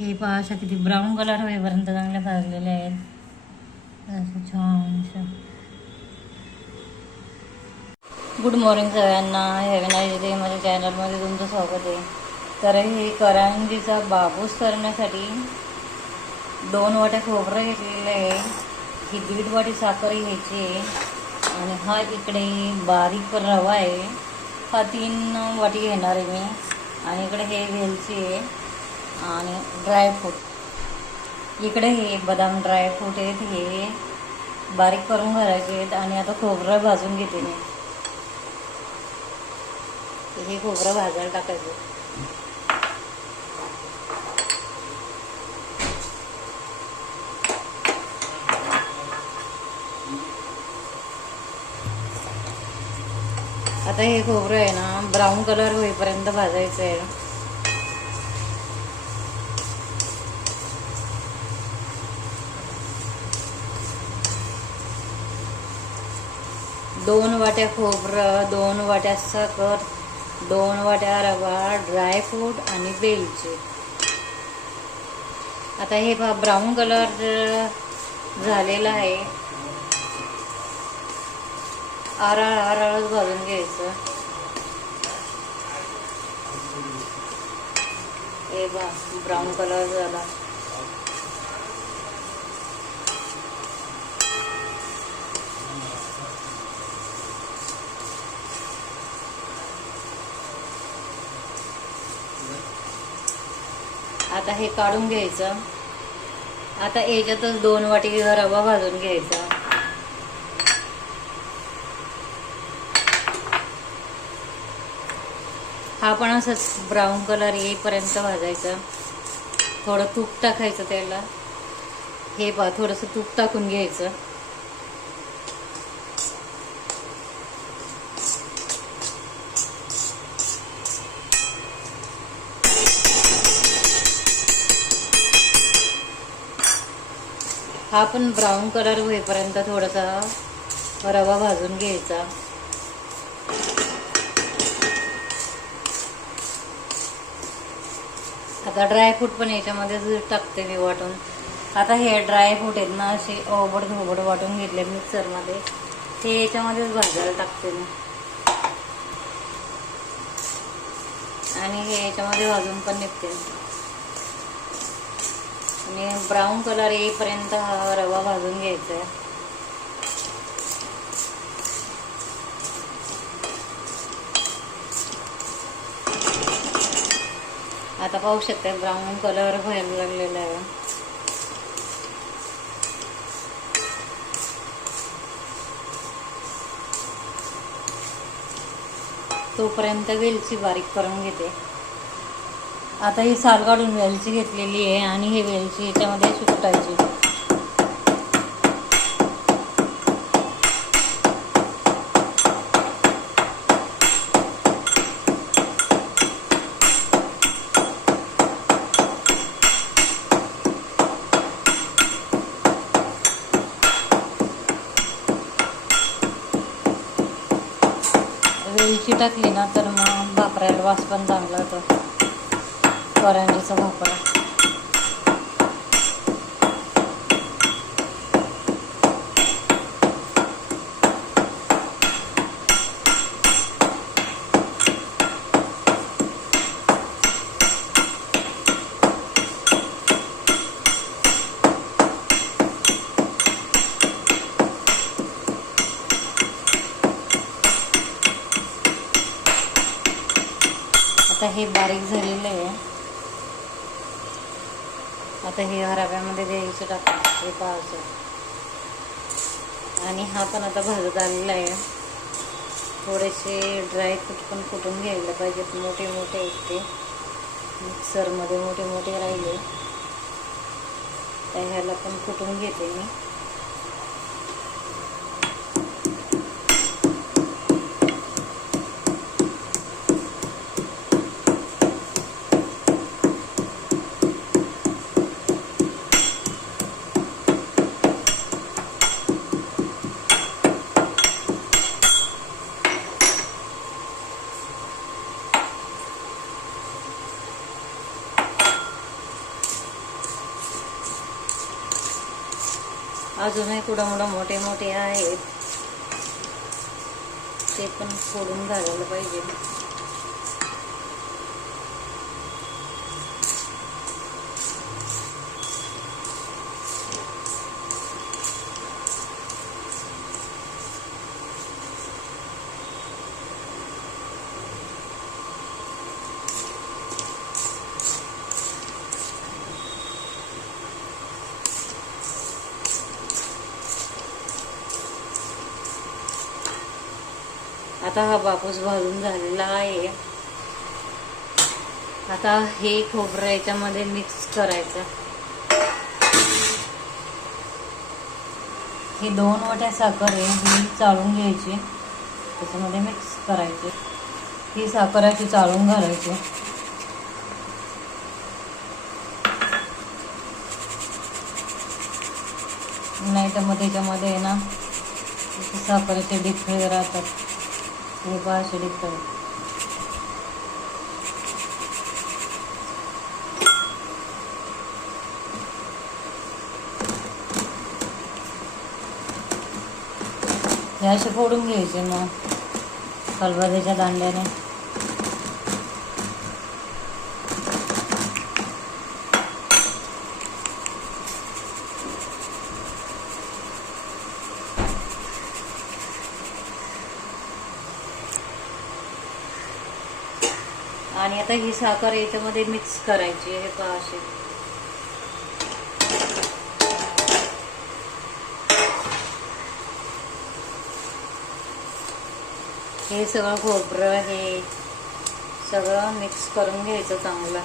हे पहा अशा किती ब्राऊन कलर होईपर्यंत चांगल्या भाजलेले आहेत. असं छान गुड मॉर्निंग सगळ्यांना. हॅव्हन आय डे माझ्या चॅनलमध्ये तुमचं स्वागत आहे. तर हे करंजीचा बाबूस करण्यासाठी दोन वाट्या खोबरं घेतलेलं आहे. ही दीड वाटी साखर घ्यायची आहे. आणि हा इकडे बारीक रवा आहे. हा तीन वाटी घेणार आहे मी. आणि इकडे हे वेलची आहे. आणि ड्रायफ्रूट इकडे हे बदाम ड्रायफ्रूट आहेत हे बारीक करून घालायचे आहेत आणि आता खोबरं भाजून घेते मी. हे खोबरं भाजायला टाकायचं. आता हे खोबरं आहे ना ब्राऊन कलर होईपर्यंत भाजायचं आहे. दोन वाट्या खोबरं दोन वाट्या साखर दोन वाट्या रवा ड्रायफ्रूट आणि वेलची आता हे पहा ब्राऊन कलर झालेला आहे. आराळ आराळच भाजून घ्यायचं. हे बा ब्राऊन कलर झाला. आता हे काढून घ्यायचं. आता याच्यातच दोन वाटी रवा भाजून घ्यायचा. हा पण असंच ब्राऊन कलर येईपर्यंत भाजायचा. थोडं तूप टाकायचं त्याला. हे पा थोडंसं तूप टाकून घ्यायचं. हा पण ब्राऊन कलर होईपर्यंत थोडासा रवा भाजून घ्यायचा. आता ड्रायफ्रूट पण याच्यामध्ये टाकते मी वाटून. आता हे ड्रायफ्रूट आहेत ना असे ओबड धोबड वाटून घेतले मिक्सरमध्ये. ते याच्यामध्येच भाजायला टाकते मी. आणि हे याच्यामध्ये भाजून पण निघते. आणि ब्राऊन कलर येईपर्यंत हा रवा भाजून घ्यायचा आहे आता पाहू शकता ब्राऊन कलर व्हायला लागलेला आहे. तोपर्यंत वेलची बारीक करून घेते. आता ही साल काढून वेलची घेतलेली आहे आणि ही वेलची याच्यामध्ये सुकटायची वेलची टाकली ना तर मग भाकऱ्याला वास पण चांगला होतो. करंजीचा भाकरा आता हे बारीक झालेलं आहे. आता हे हराव्यामध्ये द्यायचं टाकून हे पाहायचं आणि हा पण आता भाजत आलेला आहे. थोडेसे ड्रायफ्रूट पण कुटून घ्यायला पाहिजेत. मोठे मोठे आहेत ते. मिक्सरमध्ये मोठे मोठे राहिले. तर ह्याला पण कुटून घेते मी. अजूनही कुडं मुलं मोठे मोठे आहेत. ते पण फोडून घालायला पाहिजे. आता हा बापूस भाजून झालेला आहे. आता हे खोबरं याच्यामध्ये मिक्स करायचं. ही दोन वाट्या साखर आहे ही चाळून घ्यायची. त्याच्यामध्ये मिक्स करायची. ही साखर अशी चाळून घालायची. नाही तर मग त्याच्यामध्ये आहे ना साखरेचे डिफळे राहतात. हे पहा असे हे असे फोडून घ्यायचे मग हलवा त्याच्या दांड्याने आणि आता ही साखर याच्यामध्ये मिक्स करायची हे पहा अशी. हे सगळं खोबरं हे सगळं मिक्स करून घ्यायचं चांगलं.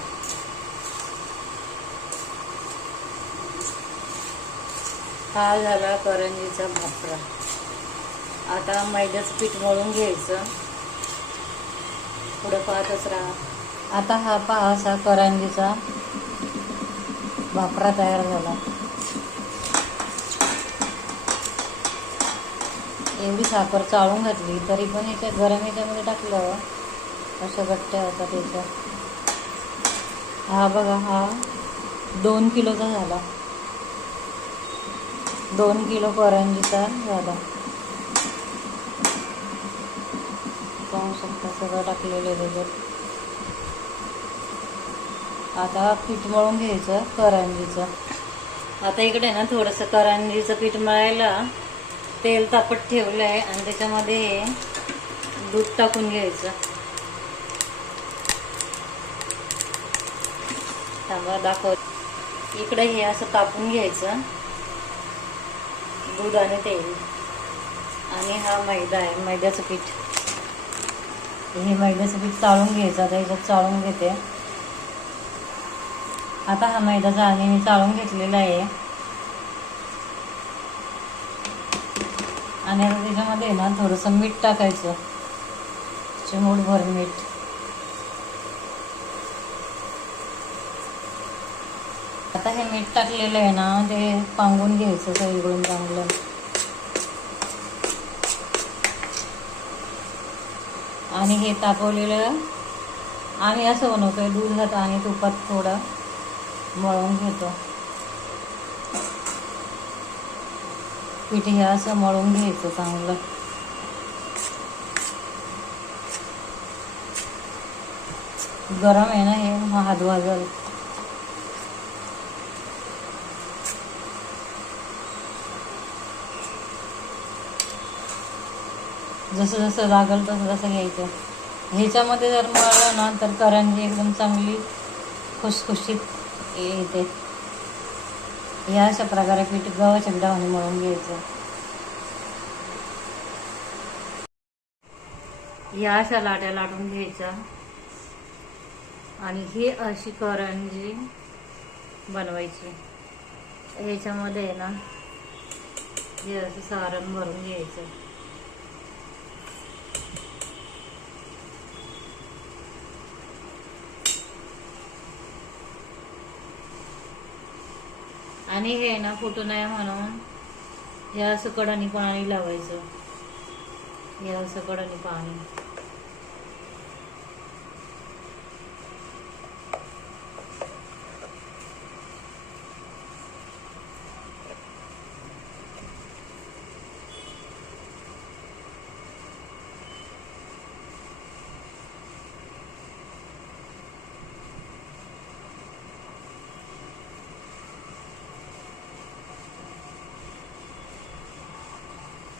हा झाला करंजीचा भापरा आता मैद्याचं पीठ मळून घ्यायचं. पुढं पाहतच राहा. आता हा पहा असा करांजीचा भापरा तयार झाला. एवढी साखर चाळून घातली तरी पण याच्या गरम याच्यामध्ये टाकलं हो. असं घट्ट होता त्याचा हा बघा हा दोन किलोचा झाला. दोन किलो करंजीचा झाला. पाहू शकता सगळं टाकलेलं आहे त्याच्यात. आता पीठ मळून घ्यायचं करंजीचं. आता इकडे ना थोडंसं करंजीचं पीठ मळायला तेल तापत ठेवलं आहे आणि त्याच्यामध्ये हे दूध टाकून घ्यायचं. थांबा दाखव. इकडे हे असं तापून घ्यायचं. दूध आणि तेल. आणि हा मैदा आहे मैद्याचं पीठ. हे मैद्याचं पीठ चाळून घ्यायचं. आता ह्याच्यात चाळून घेते. आता हा मैदाचा आणि मी चाळून घेतलेला आहे. आणि आता त्याच्यामध्ये ना थोडंसं मीठ टाकायचं. चिमूटभर मीठ. आता हे मीठ टाकलेलं आहे ना ते पांगून घ्यायचं सगळीकडून चांगलं आणि हे तापवलेलं आम्ही असं बनवतोय दुधात आणि तुपात थोडं मळून घेतो. पीठ हे असं मळून घ्यायचं चांगलं. गरम आहे ना हे हात वाजल. जसं जसं लागल तसं तसं घ्यायचं. ह्याच्यामध्ये जर मळलं ना तर करंजी एकदम चांगली खुसखुशीत. येते. या अशा प्रकारे पीठ गव्हाच्या पिठामध्ये मळून घ्यायचं. या अशा लाट्या लाटून घ्यायच्या. आणि ही अशी करंजी बनवायची. ह्याच्यामध्ये ना हे असं सारण भरून घ्यायचं. आणि हे ना फुटू नये म्हणून या असं कडानी पाणी लावायचं. या असं कडानी पाणी.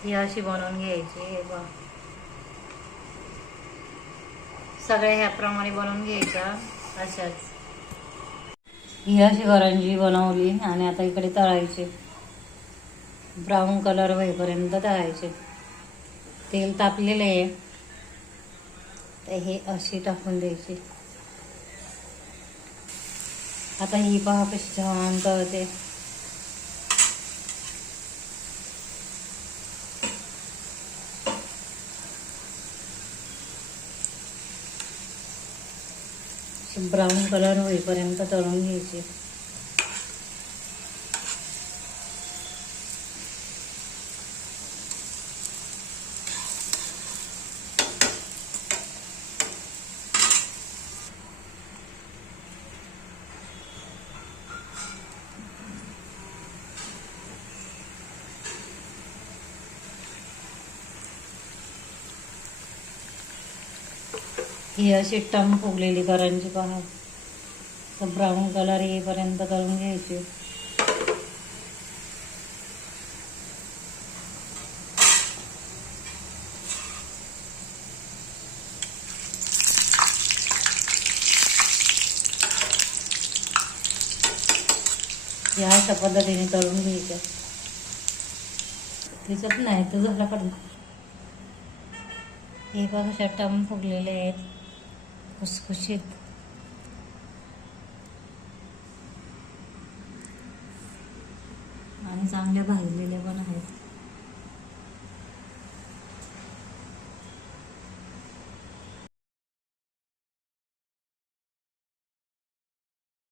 ही अशी बनवून घ्यायची हे बघ. सगळ्या ह्याप्रमाणे बनवून घ्यायच्या अशाच. ही अशी करंजी बनवली आणि आता इकडे तळायचे. ब्राऊन कलर होईपर्यंत तळायचे. तेल तापलेले आहे. तर हे अशी टाकून द्यायची. आता ही पहा कशी छान तळते. ब्राऊन कलर होईपर्यंत तळून घ्यायची. ही अशी टम फुगलेली करंजी पहा तर ब्राऊन कलर येईपर्यंत करून घ्यायची. या अशा पद्धतीने तळून घ्यायच्या. त्याच्यात नाही तर झाला पण हे बघा अशा टम फुगलेले आहेत. खुसखुशीत आणि चांगल्या भाजलेले पण आहेत.